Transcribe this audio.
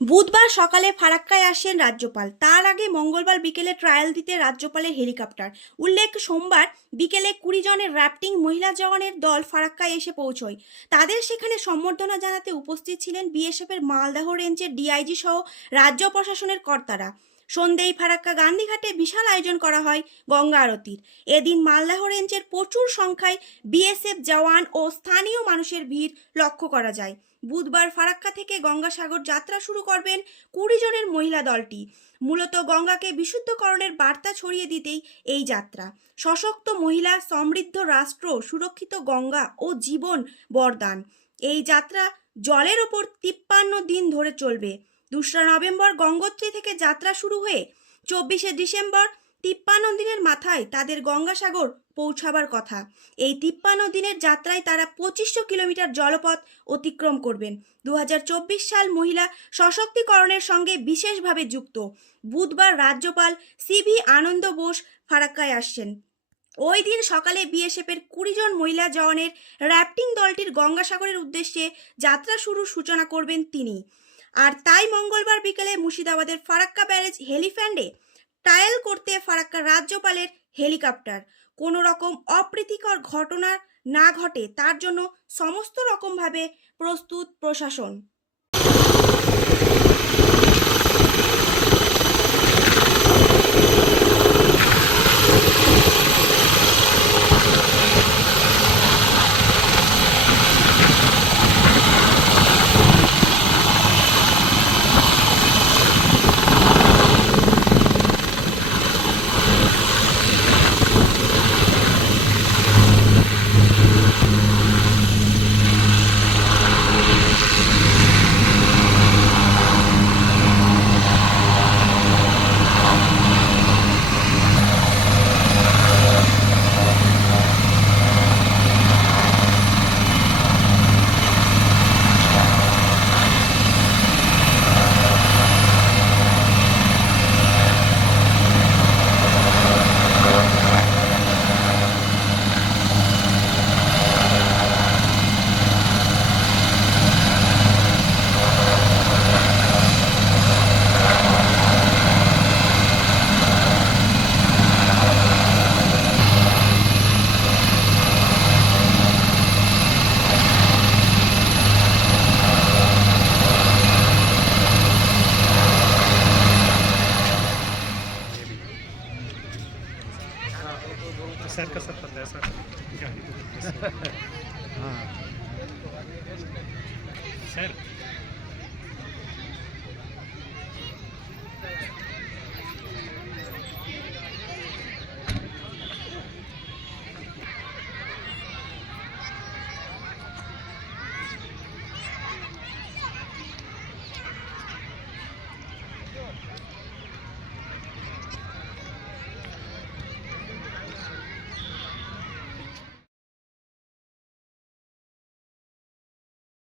বুধবার সকালে ফারাক্কায় আসেন রাজ্যপাল। তার আগে মঙ্গলবার বিকেলে ট্রায়াল দিতে রাজ্যপালের হেলিকপ্টার। উল্লেখ, সোমবার বিকেলে কুড়ি জনের র্যাপটিং মহিলা জওয়ানের দল ফারাক্কায় এসে পৌঁছয়। তাদের সেখানে সম্বর্ধনা জানাতে উপস্থিত ছিলেন বিএসএফের মালদাহ রেঞ্জের ডিআইজি সহ রাজ্য প্রশাসনের কর্তারা। সন্ধ্যেই ফারাক্কা গান্ধীঘাটে বিশাল আয়োজন করা হয় গঙ্গা আরতির। এদিন মালদাহ রেঞ্জের প্রচুর সংখ্যায় বিএসএফ জওয়ান ও স্থানীয় মানুষের ভিড় লক্ষ্য করা যায়। বুধবার ফারাক্কা থেকে গঙ্গাসাগর যাত্রা শুরু করবেন কুড়ি জনের মহিলা দলটি। মূলত গঙ্গাকে বিশুদ্ধকরণের বার্তা ছড়িয়ে দিতেই এই যাত্রা। সশক্ত মহিলা, সমৃদ্ধ রাষ্ট্র, সুরক্ষিত গঙ্গা ও জীবন বরদান। এই যাত্রা জলের ওপর তিপ্পান্ন দিন ধরে চলবে। দোসরা নভেম্বর গঙ্গোত্রী থেকে যাত্রা শুরু হয়ে চব্বিশে ডিসেম্বর তিপ্পান্ন দিনের মাথায় তাদের গঙ্গাসাগর পৌঁছাবার কথা। এই তিপ্পান্ন দিনের যাত্রায় তারা পঁচিশশো কিলোমিটার জলপথ অতিক্রম করবেন। দু হাজার চব্বিশ সাল মহিলা সশক্তিকরণের সঙ্গে বিশেষভাবে যুক্ত। বুধবার রাজ্যপাল সিভি আনন্দ বোস ফারাক্কায় আসছেন। ওই দিন সকালে বিএসএফের কুড়ি জন মহিলা জওয়ানের র্যাফটিং দলটির গঙ্গাসাগরের উদ্দেশ্যে যাত্রা শুরুর সূচনা করবেন তিনি। আর তাই মঙ্গলবার বিকেলে মুর্শিদাবাদের ফারাক্কা ব্যারেজ হেলিফ্যান্ডে ট্রায়াল করতে ফারাক্কা রাজ্যপালের হেলিকপ্টার। কোনো রকম অপ্রীতিকর ঘটনা না ঘটে, তার জন্য সমস্ত রকমভাবে প্রস্তুত প্রশাসন। ಸರ್ಕಸ್ ಅಂತಂದೆ ಸರ್ ಸರ್